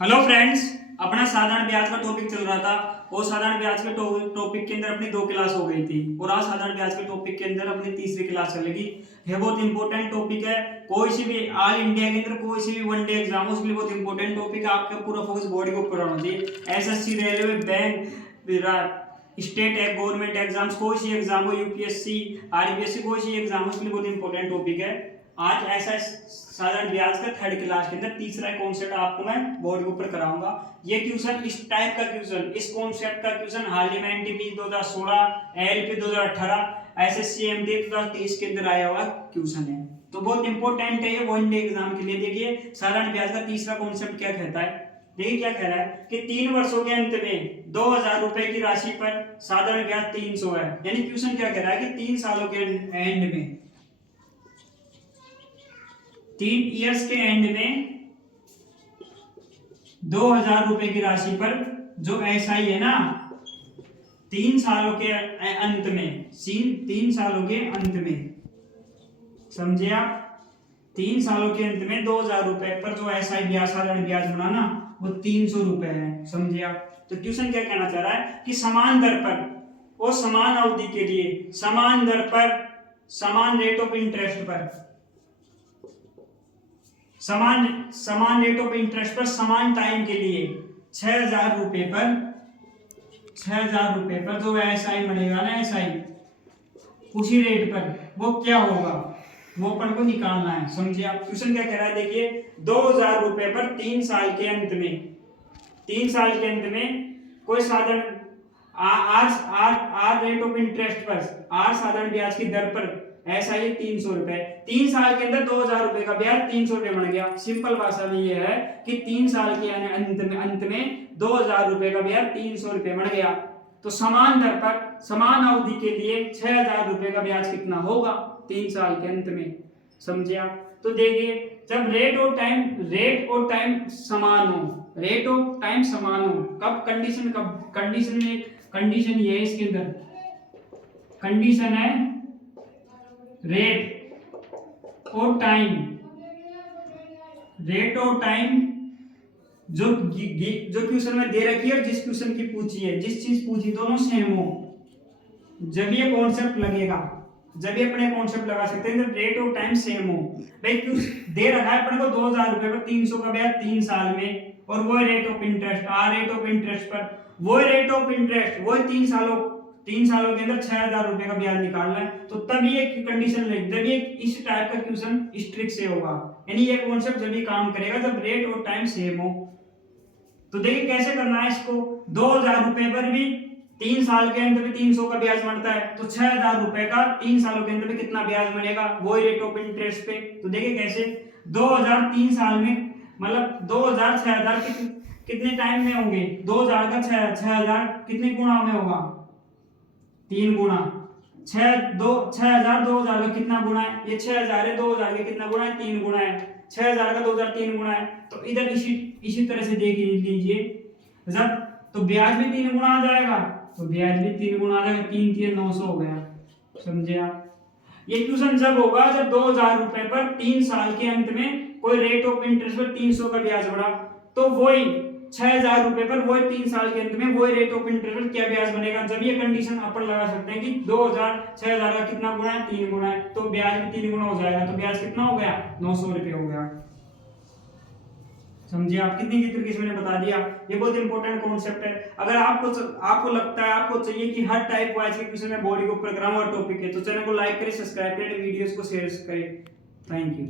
Hello friends, अपना साधारण ब्याज का टॉपिक चल रहा था और साधारण ब्याज के टॉपिक के अंदर अपनी 2 क्लास हो गई थी और आज साधारण ब्याज के टॉपिक के अंदर अपनी तीसरी क्लास चलेगी। यह बहुत इंपॉर्टेंट टॉपिक है। कोई सी भी ऑल इंडिया के अंदर कोई सी भी वनडे एग्जाम हो उसके लिए बहुत इंपॉर्टेंट टॉपिक है। आपका पूरा फोकस बॉडी के ऊपर होना चाहिए। एसएससी, रेलवे, बैंक, स्टेट है, गवर्नमेंट एग्जाम्स, कोई सी एग्जाम हो, यूपीएससी, आरपीएससी, कोई सी एग्जाम हो उसके लिए बहुत इंपॉर्टेंट टॉपिक है। आज ऐसा साधारण ब्याज का थर्ड क्लास के अंदर तीसरा कॉन्सेप्ट आपको मैं बोर्ड के ऊपर कराऊंगा। ये क्वेश्चन, इस टाइप का क्वेश्चन, इस कॉन्सेप्ट का क्वेश्चन हाल ही में एनटीपी 2016, एलपी 2018, एसएससी एमडी 2023 के अंदर आया हुआ क्वेश्चन है। तो बहुत इंपॉर्टेंट है ये वन डे एग्जाम के लिए। देखिए साधारण ब्याज का तीसरा कॉन्सेप्ट क्या कहता है। देखिए क्या कह रहा है कि 3 वर्षों के अंत में 2000 रुपए की राशि पर साधारण ब्याज 300 है। यानी क्वेश्चन क्या कह रहा है कि 3 सालों के एंड में, 3 इयर्स के एंड में 2000 रुपए की राशि पर जो एसआई है ना, 3 सालों के अंत में, 3 सालों के अंत में, समझे आप, 3 सालों के अंत में 2000 रुपए पर जो एसआई ब्याज, साधारण ब्याज बना ना, वो 300 रुपए है। समझे आप। तो ट्यूशन क्या कहना चाह रहा है कि समान दर पर और समान अवधि के लिए, समान दर पर, समान रेट ऑफ इंटरेस्ट पर, समान रेट ऑफ इंटरेस्ट पर समान टाइम के लिए 6000 रुपए पर, 6000 रुपए पर जो एसआई बनेगा ना, एसआई उसी रेट पर वो क्या होगा, वो अपन को निकालना है। समझिए आप। क्वेश्चन क्या कह रहा है, देखिए 2000 रुपए पर 3 साल के अंत में, 3 साल के अंत में कोई साधारण आर रेट ऑफ इंटरेस्ट पर, आर साधारण ब्याज की दर पर ऐसा ही 300 रुपए, 3 साल के अंदर 2000 रुपए का ब्याज 300 रुपए बन गया। सिंपल भाषा में ये है कि 3 साल के अंत में 2000 रुपए का ब्याज 300 रुपए बन गया। तो समान दर पर समान अवधि के लिए 6000 रुपए का ब्याज कितना होगा 3 साल के अंत में। समझे आप। तो देखिए जब रेट और टाइम समान हो, रेट ऑफ टाइम समान हो, कब कंडीशन में, कंडीशन ये है इसके अंदर, कंडीशन है रेट और टाइम, रेट और टाइम जो क्वेश्चन में दे रखी है, जिस क्वेश्चन की पूछी है, जिस चीज पूछी, दोनों सेम हो, जब ये कॉन्सेप्ट लगेगा, जब ये अपने कॉन्सेप्ट लगा सकते हैं जब रेट और टाइम सेम हो। भाई दे रखा है अपने को 2000 रुपए पर 300 का ब्याज 3 साल में, और वो rate of interest, R rate of interest पर वो रेट ऑफ इंटरेस्ट, वो 3 सालों के अंदर 6000 रुपए का ब्याज निकालना है। तो तब ये कंडीशन लगी, जब ये इस टाइप का क्वेश्चन स्ट्रिक्ट से होगा, यानी ये कॉन्सेप्ट जब भी काम करेगा जब रेट और टाइम सेम हो। तो देखिए कैसे करना है इसको। 2000 रुपए पर भी 3 साल के अंत में 300 का ब्याज बनता है, तो 6000 रुपए का 3 सालों के अंत में कितना ब्याज बनेगा, वो रेट ऑफ इंटरेस्ट पे। तो देखिए कैसे 2000 3 साल में, मतलब 2000 6000 कितने टाइम में होंगे, 2000 का 6000 कितने गुणा में होगा, 3 गुणा। 6000 2000 का कितना गुणा है, ये 6000 है, 2000 का कितना गुणा है, 3 गुणा है। 6000 का 2000 3 गुणा है। तो इधर इसी तरह से देख लीजिए, जब तो ब्याज भी 3 गुणा आ जाएगा, तो ब्याज भी 3 गुणा आ जाएगा, 3 3 900 हो गया। समझे आप। ये क्वेश्चन जब होगा जब 2000 रुपए पर 3 साल के अंत में कोई रेट ऑफ इंटरेस्ट पर 300 का ब्याज बढ़ा, तो वही 6000 रुपए पर वही 3 साल के अंत में वही रेट ऑफ इंटरेस्ट पर क्या ब्याज बनेगा। जब ये कंडीशन अपन लगा सकते हैं कि 2000 6000 का कितना गुणा है, 3 गुणा है, तो ब्याज भी 3 गुणा हो जाएगा। तो ब्याज कितना हो गया, 900 रुपए हो गया। समझिए आप। कितनी तरीके से मैंने बता दिया। ये बहुत इंपॉर्टेंट कॉन्सेप्ट है। अगर आपको लगता है, आपको चाहिए कि हर टाइप वाइज के क्वेश्चन में बॉडी के ऊपर कराऊं और टॉपिक है, तो चैनल को लाइक करें, सब्सक्राइब करें, वीडियोस को शेयर करें। Thank you.